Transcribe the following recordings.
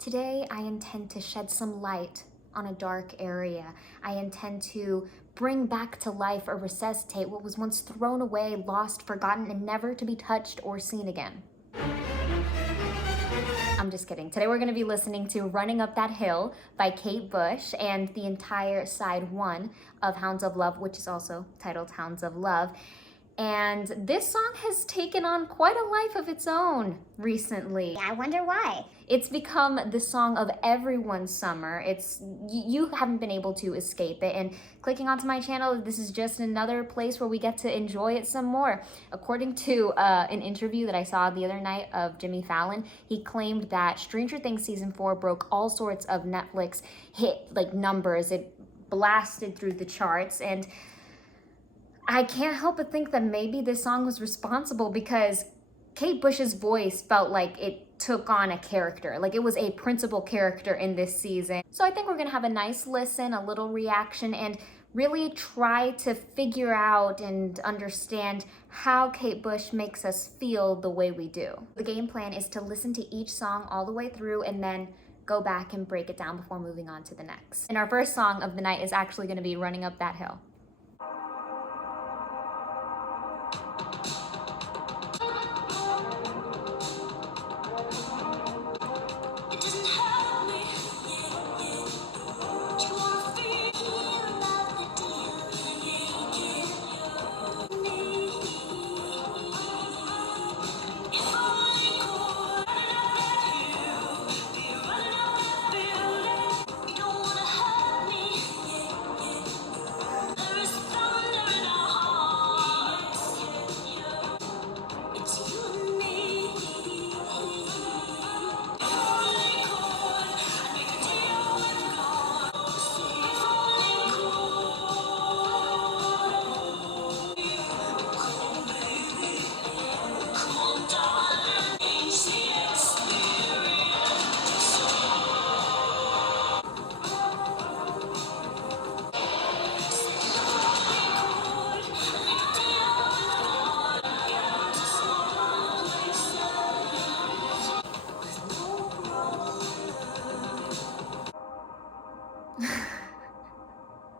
Today, I intend to shed some light on a dark area. I intend to bring back to life or resuscitate what was once thrown away, lost, forgotten, and never to be touched or seen again. I'm just kidding. Today we're going to be listening to Running Up That Hill by Kate Bush and the entire side one of Hounds of Love, which is also titled Hounds of Love. And this song has taken on quite a life of its own recently. I wonder why. It's become the song of everyone's summer. You haven't been able to escape it. And clicking onto my channel, this is just another place where we get to enjoy it some more. According to an interview that I saw the other night of Jimmy Fallon, he claimed that Stranger Things season 4 broke all sorts of Netflix hit numbers. It blasted through the charts, and I can't help but think that maybe this song was responsible because Kate Bush's voice felt like it took on a character, like it was a principal character in this season. So I think we're gonna have a nice listen, a little reaction, and really try to figure out and understand how Kate Bush makes us feel the way we do. The game plan is to listen to each song all the way through and then go back and break it down before moving on to the next. And our first song of the night is actually gonna be Running Up That Hill.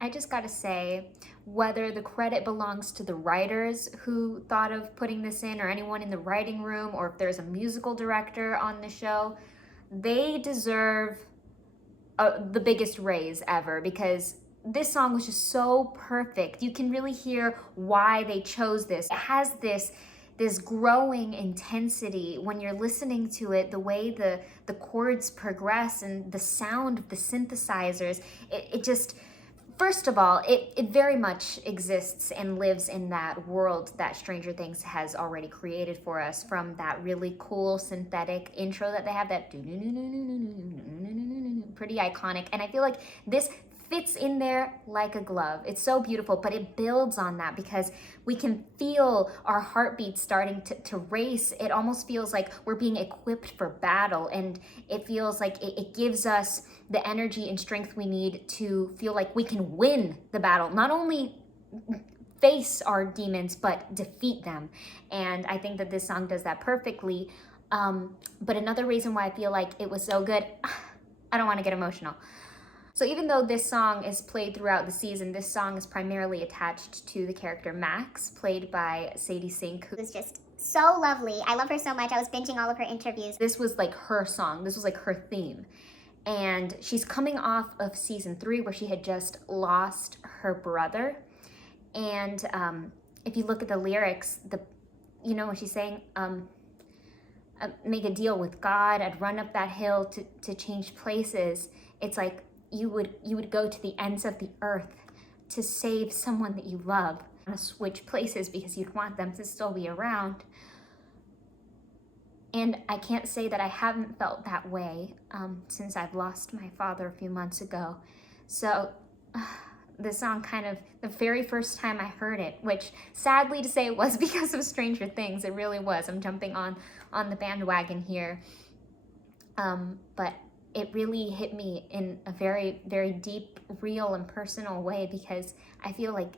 I just gotta say, whether the credit belongs to the writers who thought of putting this in or anyone in the writing room, or if there's a musical director on the show, they deserve the biggest raise ever, because this song was just so perfect. You can really hear why they chose this. It has this growing intensity when you're listening to it, the way the chords progress and the sound of the synthesizers. It just, first of all, it very much exists and lives in that world that Stranger Things has already created for us, from that really cool synthetic intro that they have, that pretty iconic. And I feel like this fits in there like a glove. It's so beautiful, but it builds on that because we can feel our heartbeats starting to race. It almost feels like we're being equipped for battle, and it feels like it gives us the energy and strength we need to feel like we can win the battle, not only face our demons, but defeat them. And I think that this song does that perfectly. But another reason why I feel like it was so good, I don't want to get emotional. So even though this song is played throughout the season, this song is primarily attached to the character Max, played by Sadie Sink. It was just so lovely. I love her so much. I was binging all of her interviews. This was like her song. This was like her theme. And she's coming off of season 3 where she had just lost her brother. And if you look at the lyrics, you know what she's saying? Make a deal with God. I'd run up that hill to change places. It's like, you would go to the ends of the earth to save someone that you love. You want to switch places because you'd want them to still be around. And I can't say that I haven't felt that way since I've lost my father a few months ago. So this song kind of, the very first time I heard it, which sadly to say it was because of Stranger Things, it really was. I'm jumping on the bandwagon here. But it really hit me in a very, very deep, real, and personal way, because I feel like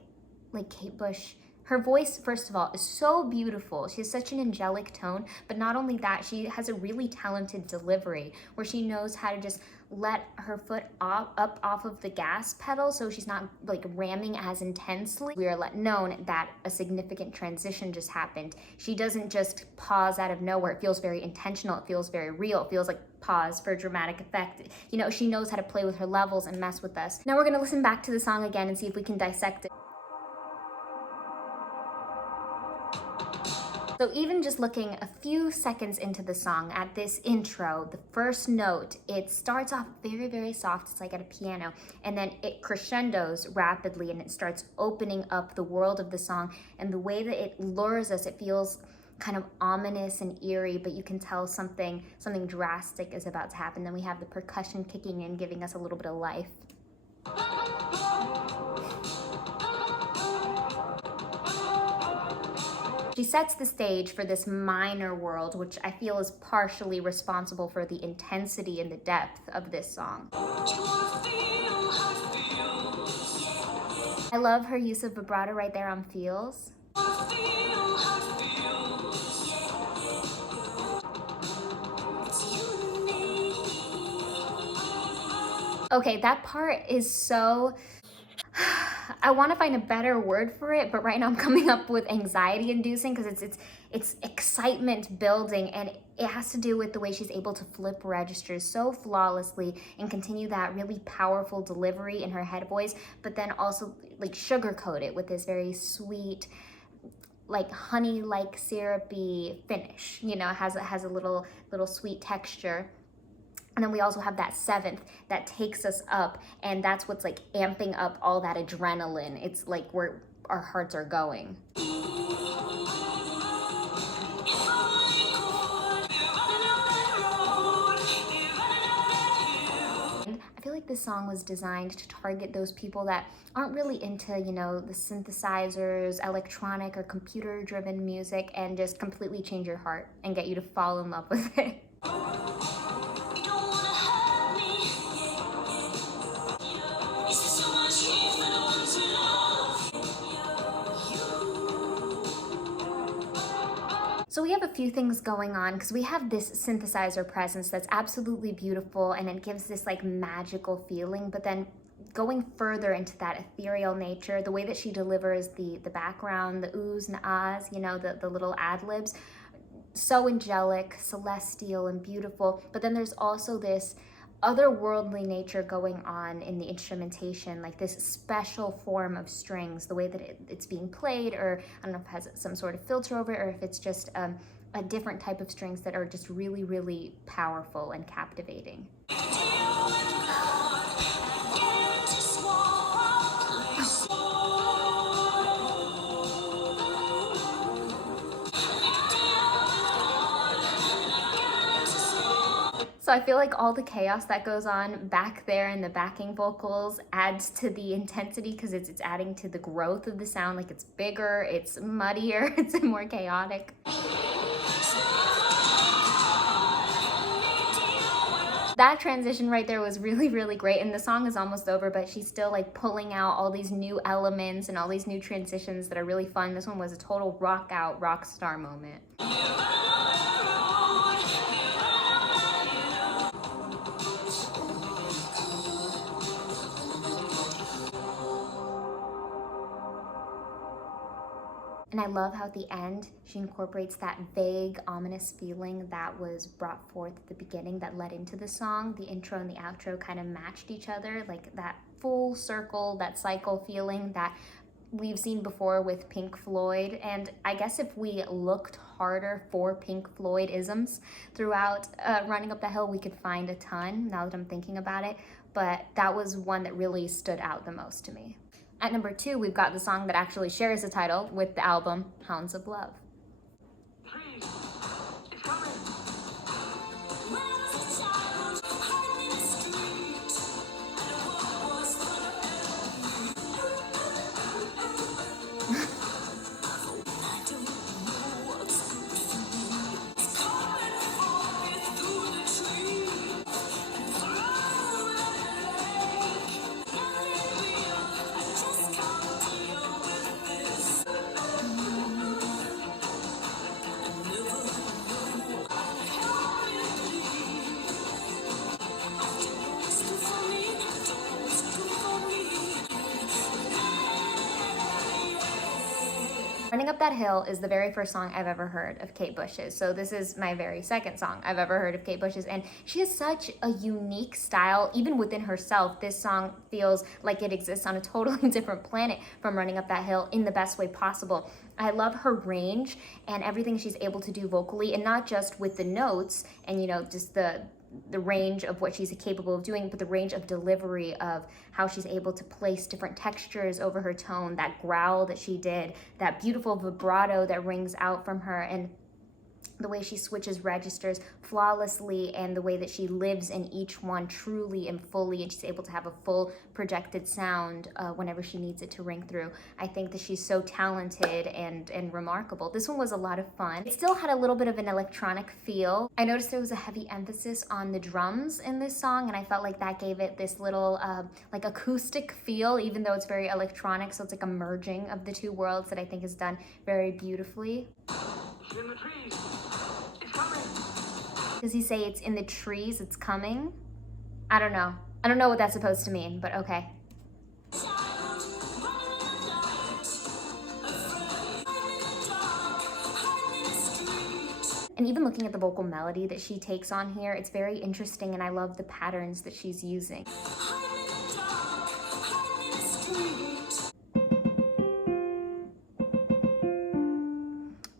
Kate Bush Her voice, first of all, is so beautiful. She has such an angelic tone, but not only that, she has a really talented delivery where she knows how to just let her foot up off of the gas pedal so she's not like ramming as intensely. We are known that a significant transition just happened. She doesn't just pause out of nowhere. It feels very intentional. It feels very real. It feels like pause for dramatic effect. You know, she knows how to play with her levels and mess with us. Now we're gonna listen back to the song again and see if we can dissect it. So even just looking a few seconds into the song at this intro, the first note, it starts off very, very soft. It's like at a piano, and then it crescendos rapidly and it starts opening up the world of the song. And the way that it lures us, it feels kind of ominous and eerie, but you can tell something drastic is about to happen. Then we have the percussion kicking in, giving us a little bit of life. She sets the stage for this minor world, which I feel is partially responsible for the intensity and the depth of this song. I love her use of vibrato right there on feels. Okay, that part is so... I want to find a better word for it, but right now I'm coming up with anxiety inducing because it's excitement building, and it has to do with the way she's able to flip registers so flawlessly and continue that really powerful delivery in her head voice, but then also like sugarcoat it with this very sweet, like honey-like syrupy finish. You know, it has a little sweet texture. And then we also have that seventh that takes us up, and that's what's like amping up all that adrenaline. It's like where our hearts are going. I feel like this song was designed to target those people that aren't really into, you know, the synthesizers, electronic or computer-driven music, and just completely change your heart and get you to fall in love with it. So we have a few things going on because we have this synthesizer presence that's absolutely beautiful, and it gives this like magical feeling, but then going further into that ethereal nature, the way that she delivers the background, the oohs and ahs, you know, the little ad-libs, so angelic, celestial, and beautiful. But then there's also this otherworldly nature going on in the instrumentation, like this special form of strings, the way that it's being played, or I don't know if it has some sort of filter over it, or if it's just a different type of strings that are just really, really powerful and captivating. So I feel like all the chaos that goes on back there in the backing vocals adds to the intensity because it's adding to the growth of the sound. Like it's bigger, it's muddier, it's more chaotic. That transition right there was really, really great, and the song is almost over, but she's still like pulling out all these new elements and all these new transitions that are really fun. This one was a total rock out, rock star moment. And I love how at the end, she incorporates that vague, ominous feeling that was brought forth at the beginning that led into the song. The intro and the outro kind of matched each other, like that full circle, that cycle feeling that we've seen before with Pink Floyd. And I guess if we looked harder for Pink Floyd-isms throughout Running Up the Hill, we could find a ton, now that I'm thinking about it. But that was one that really stood out the most to me. At number 2, we've got the song that actually shares the title with the album, Hounds of Love. Running Up That Hill is the very first song I've ever heard of Kate Bush's. So this is my very second song I've ever heard of Kate Bush's. And she has such a unique style, even within herself. This song feels like it exists on a totally different planet from Running Up That Hill in the best way possible. I love her range and everything she's able to do vocally, and not just with the notes and, you know, just the range of what she's capable of doing, but the range of delivery of how she's able to place different textures over her tone, that growl that she did, that beautiful vibrato that rings out from her, and the way she switches registers flawlessly, and the way that she lives in each one truly and fully, and she's able to have a full projected sound whenever she needs it to ring through. I think that she's so talented and remarkable. This one was a lot of fun. It still had a little bit of an electronic feel. I noticed there was a heavy emphasis on the drums in this song, and I felt like that gave it this little like acoustic feel, even though it's very electronic, so it's like a merging of the two worlds that I think is done very beautifully. In the trees. It's coming. Does he say it's in the trees, it's coming? I don't know. I don't know what that's supposed to mean, but okay. And even looking at the vocal melody that she takes on here, it's very interesting, and I love the patterns that she's using.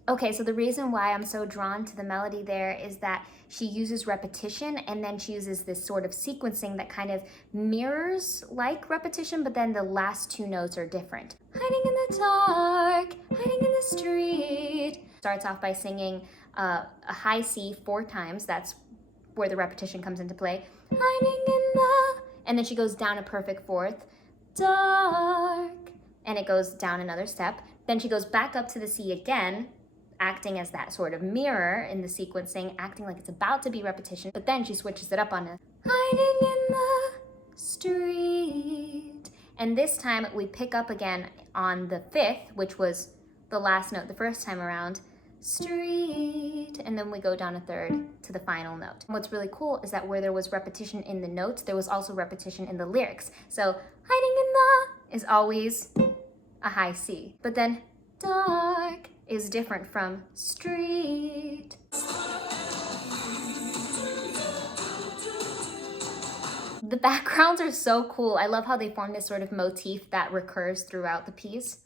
Okay, so the reason why I'm so drawn to the melody there is that she uses repetition, and then she uses this sort of sequencing that kind of mirrors like repetition, but then the last two notes are different. Hiding in the dark, hiding in the street. Starts off by singing a high C 4 times. That's where the repetition comes into play. Hiding in the, and then she goes down a perfect fourth. Dark, and it goes down another step. Then she goes back up to the C again, acting as that sort of mirror in the sequencing, acting like it's about to be repetition, but then she switches it up on a hiding in the street. And this time we pick up again on the 5th, which was the last note the first time around, street, and then we go down a 3rd to the final note. And what's really cool is that where there was repetition in the notes, there was also repetition in the lyrics. So hiding in the is always a high C, but then dark is different from street. The backgrounds are so cool. I love how they form this sort of motif that recurs throughout the piece.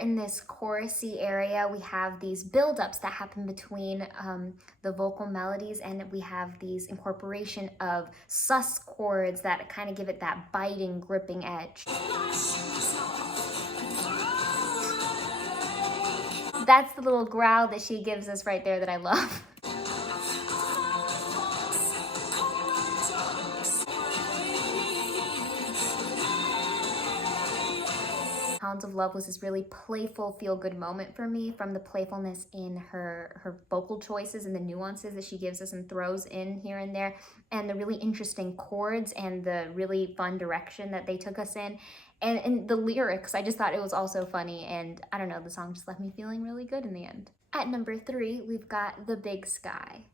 In this chorusy area, we have these build-ups that happen between the vocal melodies, and we have these incorporation of sus chords that kind of give it that biting, gripping edge. That's the little growl that she gives us right there that I love. Hounds of Love was this really playful, feel-good moment for me, from the playfulness in her vocal choices and the nuances that she gives us and throws in here and there, and the really interesting chords and the really fun direction that they took us in. And the lyrics, I just thought it was also funny, and I don't know, the song just left me feeling really good in the end. At number 3, we've got The Big Sky.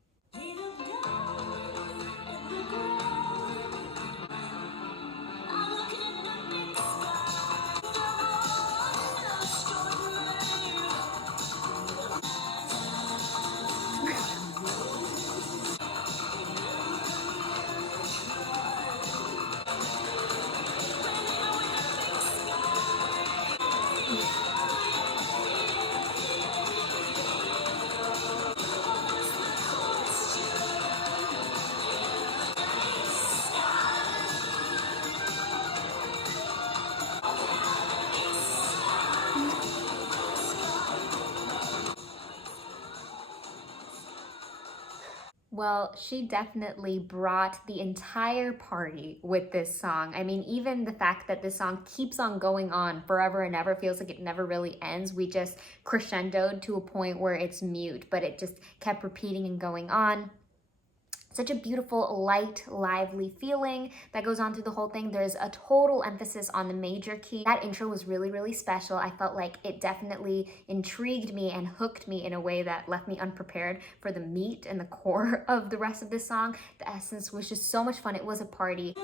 Well, she definitely brought the entire party with this song. I mean, even the fact that this song keeps on going on forever and ever, feels like it never really ends. We just crescendoed to a point where it's mute, but it just kept repeating and going on. Such a beautiful, light, lively feeling that goes on through the whole thing. There's a total emphasis on the major key. That intro was really, really special. I felt like it definitely intrigued me and hooked me in a way that left me unprepared for the meat and the core of the rest of this song. The essence was just so much fun. It was a party.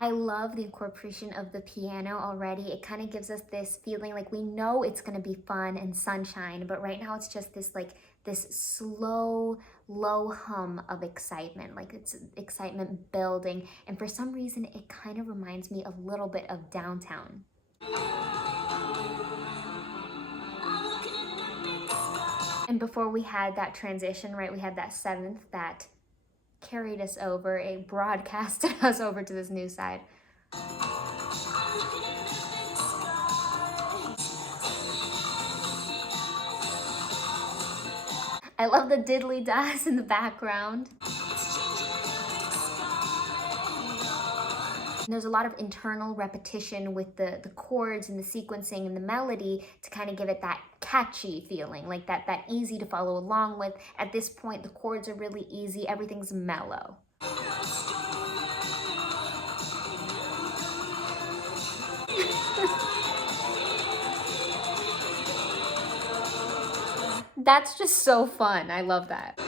I love the incorporation of the piano already. It kind of gives us this feeling like we know it's gonna be fun and sunshine, but right now it's just this like this slow, low hum of excitement, like it's excitement building. And for some reason, it kind of reminds me a little bit of Downtown. And before we had that transition, right, we had that seventh that carried us over, it broadcasted us over to this new side. I love the diddly das in the background. And there's a lot of internal repetition with the chords and the sequencing and the melody to kind of give it that catchy feeling, like that easy to follow along with. At this point, the chords are really easy, everything's mellow. That's just so fun. I love that.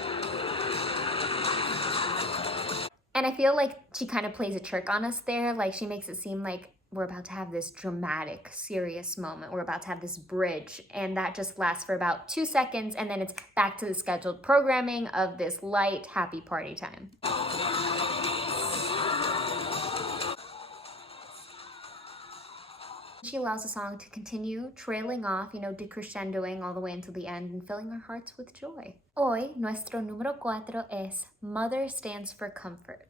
And I feel like she kind of plays a trick on us there. Like she makes it seem like we're about to have this dramatic, serious moment. We're about to have this bridge. And that just lasts for about 2 seconds. And then it's back to the scheduled programming of this light, happy party time. She allows the song to continue trailing off, decrescendoing all the way until the end and filling our hearts with joy. Hoy, nuestro número 4 es Mother Stands for Comfort.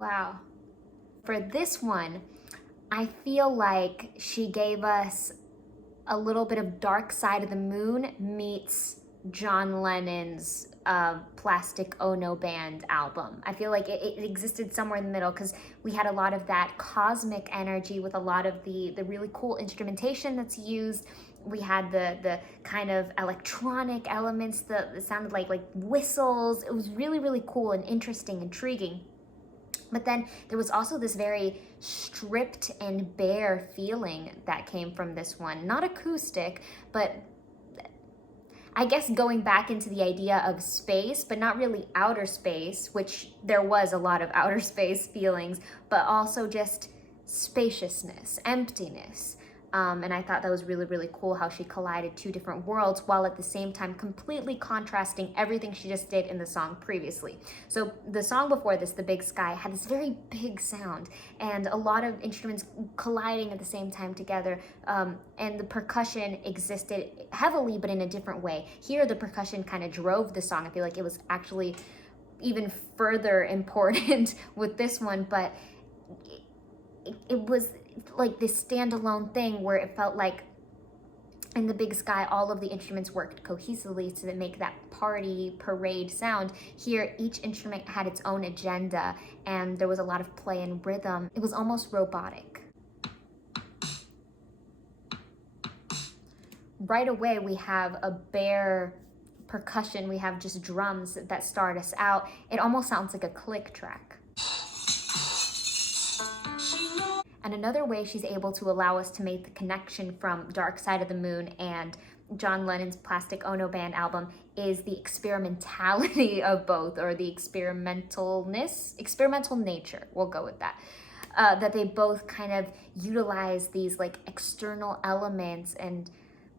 Wow. For this one, I feel like she gave us a little bit of Dark Side of the Moon meets John Lennon's Plastic Ono Band album. I feel like it existed somewhere in the middle because we had a lot of that cosmic energy with a lot of the really cool instrumentation that's used. We had the kind of electronic elements that sounded like whistles. It was really, really cool and interesting, intriguing. But then there was also this very stripped and bare feeling that came from this one. Not acoustic, but I guess going back into the idea of space, but not really outer space, which there was a lot of outer space feelings, but also just spaciousness, emptiness. And I thought that was really, really cool how she collided two different worlds while at the same time completely contrasting everything she just did in the song previously. So the song before this, The Big Sky, had this very big sound and a lot of instruments colliding at the same time together. And the percussion existed heavily, but in a different way. Here, the percussion kind of drove the song. I feel like it was actually even further important with this one, but it was like this standalone thing where it felt like in The Big Sky all of the instruments worked cohesively to make that party parade sound. Here each instrument had its own agenda and there was a lot of play and rhythm. It was almost robotic. Right away we have a bare percussion, we have just drums that start us out. It almost sounds like a click track. And another way she's able to allow us to make the connection from Dark Side of the Moon and John Lennon's Plastic Ono Band album is the experimentality of both, or the experimental nature, we'll go with that. That they both kind of utilize these like external elements and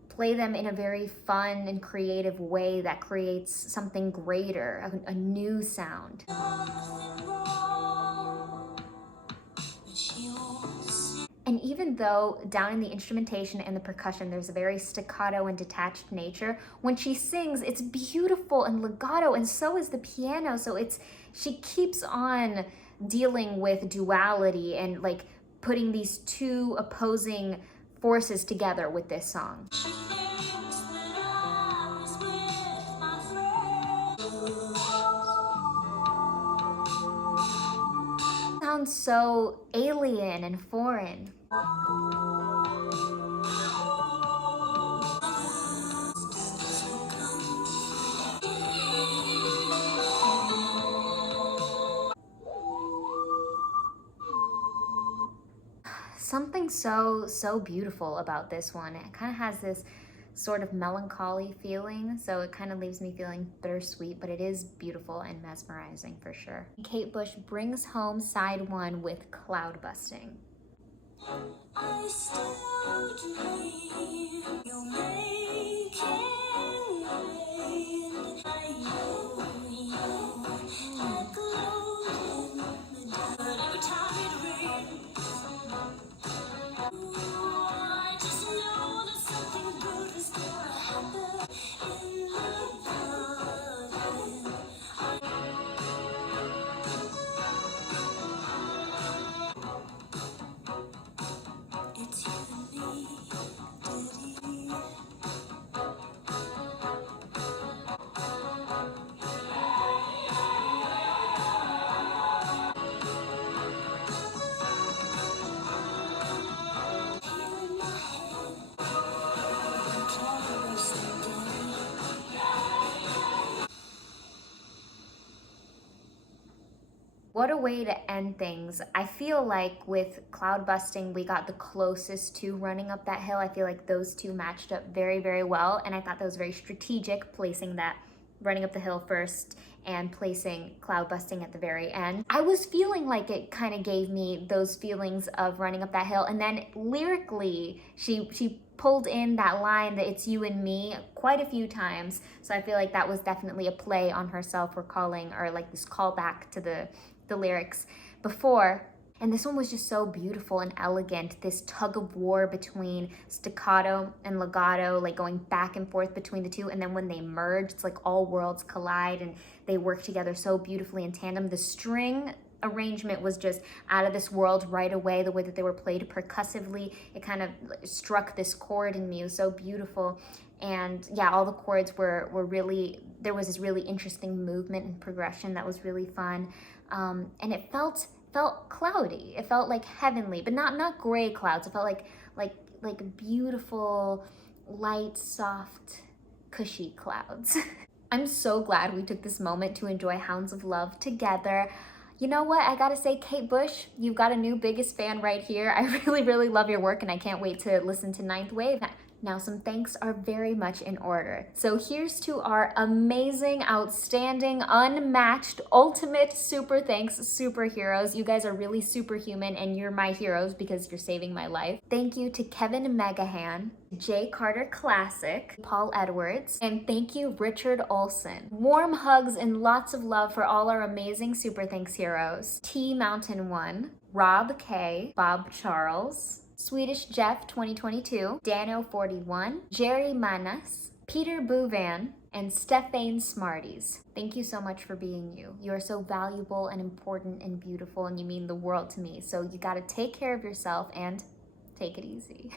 play them in a very fun and creative way that creates something greater, a new sound. And even though down in the instrumentation and the percussion, there's a very staccato and detached nature, when she sings, it's beautiful and legato, and so is the piano. So she keeps on dealing with duality and like putting these two opposing forces together with this song. Sounds so alien and foreign. Something so beautiful about this one. It kind of has this sort of melancholy feeling, so it kind of leaves me feeling bittersweet, but it is beautiful and mesmerizing for sure. Kate Bush brings home side one with Cloud Busting. I still dream you're making rain. I know that glow in the dark. Every time it rains, I just know that something good is gonna happen in the garden. It's you and me, daddy. In my head, I'm trying to waste the day. What a way to end things. I feel like with Cloud Busting, we got the closest to Running Up That Hill. I feel like those two matched up very well, and I thought that was very strategic, placing that Running Up the Hill first and placing Cloud Busting at the very end. I was feeling like it kind of gave me those feelings of Running Up That Hill, and then lyrically, she pulled in that line that it's you and me quite a few times, so I feel like that was definitely a play on herself recalling, or like this callback to the lyrics before. And this one was just so beautiful and elegant, this tug of war between staccato and legato, like going back and forth between the two, and then when they merge, it's like all worlds collide and they work together so beautifully in tandem. The string arrangement was just out of this world right away, the way that they were played percussively. It kind of struck this chord in me. It was so beautiful. And yeah, all the chords were really, there was this really interesting movement and progression that was really fun. And it felt cloudy. It felt like heavenly, but not gray clouds. It felt like beautiful, light, soft, cushy clouds. I'm so glad we took this moment to enjoy Hounds of Love together. You know what? I gotta say, Kate Bush, you've got a new biggest fan right here. I really love your work, and I can't wait to listen to Ninth Wave. Now, some thanks are very much in order. So here's to our amazing, outstanding, unmatched, ultimate super thanks superheroes. You guys are really superhuman, and you're my heroes because you're saving my life. Thank you to Kevin Megahan, Jcarter Classic, Paul Edwards, and thank you, Richard Olsen. Warm hugs and lots of love for all our amazing super thanks heroes. T Mountain 1, Rob K, Bob Charles, Swedish Jeff 2022, Dano41, Jerry Manas, Peter Buwen, and StephaneSmarties. Thank you so much for being you. You are so valuable and important and beautiful, and you mean the world to me. So you gotta take care of yourself and take it easy.